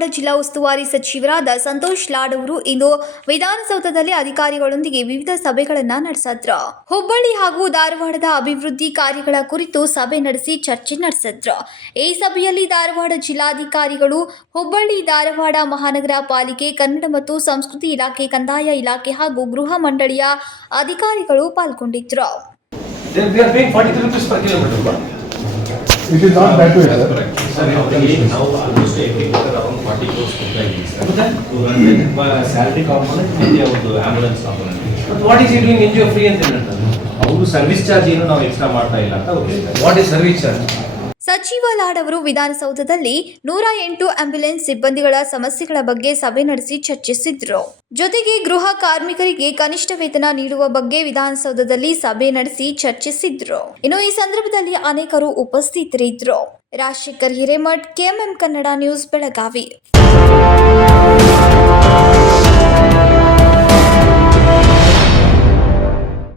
ಧಾರವಾಡ ಜಿಲ್ಲಾ ಉಸ್ತುವಾರಿ ಸಚಿವರಾದ ಸಂತೋಷ್ ಲಾಡ್ ಅವರು ಇಂದು ವಿಧಾನಸೌಧದಲ್ಲಿ ಅಧಿಕಾರಿಗಳೊಂದಿಗೆ ವಿವಿಧ ಸಭೆಗಳನ್ನು ನಡೆಸಿದ್ರು. ಹುಬ್ಬಳ್ಳಿ ಹಾಗೂ ಧಾರವಾಡದ ಅಭಿವೃದ್ಧಿ ಕಾರ್ಯಗಳ ಕುರಿತು ಸಭೆ ನಡೆಸಿ ಚರ್ಚೆ ನಡೆಸಿದ್ರು. ಈ ಸಭೆಯಲ್ಲಿ ಧಾರವಾಡ ಜಿಲ್ಲಾಧಿಕಾರಿಗಳು, ಹುಬ್ಬಳ್ಳಿ ಧಾರವಾಡ ಮಹಾನಗರ ಪಾಲಿಕೆ, ಕನ್ನಡ ಮತ್ತು ಸಂಸ್ಕೃತಿ ಇಲಾಖೆ, ಕಂದಾಯ ಇಲಾಖೆ ಹಾಗೂ ಗೃಹ ಮಂಡಳಿಯ ಅಧಿಕಾರಿಗಳು ಪಾಲ್ಗೊಂಡಿದ್ರು. It is not that way, sir. Sir, now almost every quarter around 40 crores completely, sir. But then, to run the salary component and the ambulance component. but what is he doing NGO free ಅಂತ ಹೇಳ್ತಾರೆ? ಅವರು service charge ಏನು ನಾವು extra ಮಾಡ್ತಾ ಇಲ್ಲ ಅಂತ ಹೋಗಿದ್ದಾರೆ. What is service charge? ಸಚಿವ ಲಾಡ್ ಅವರು ವಿಧಾನಸೌಧದಲ್ಲಿ 108 ಆಂಬ್ಯುಲೆನ್ಸ್ ಸಿಬ್ಬಂದಿಗಳ ಸಮಸ್ಯೆಗಳ ಬಗ್ಗೆ ಸಭೆ ನಡೆಸಿ ಚರ್ಚಿಸಿದ್ರು. ಜೊತೆಗೆ ಗೃಹ ಕಾರ್ಮಿಕರಿಗೆ ಕನಿಷ್ಠ ವೇತನ ನೀಡುವ ಬಗ್ಗೆ ವಿಧಾನಸೌಧದಲ್ಲಿ ಸಭೆ ನಡೆಸಿ ಚರ್ಚಿಸಿದ್ರು. ಇನ್ನು ಈ ಸಂದರ್ಭದಲ್ಲಿ ಅನೇಕರು ಉಪಸ್ಥಿತರಿದ್ದರು. Rajashekhar Hiremath, KMM Kannada news, Belagavi.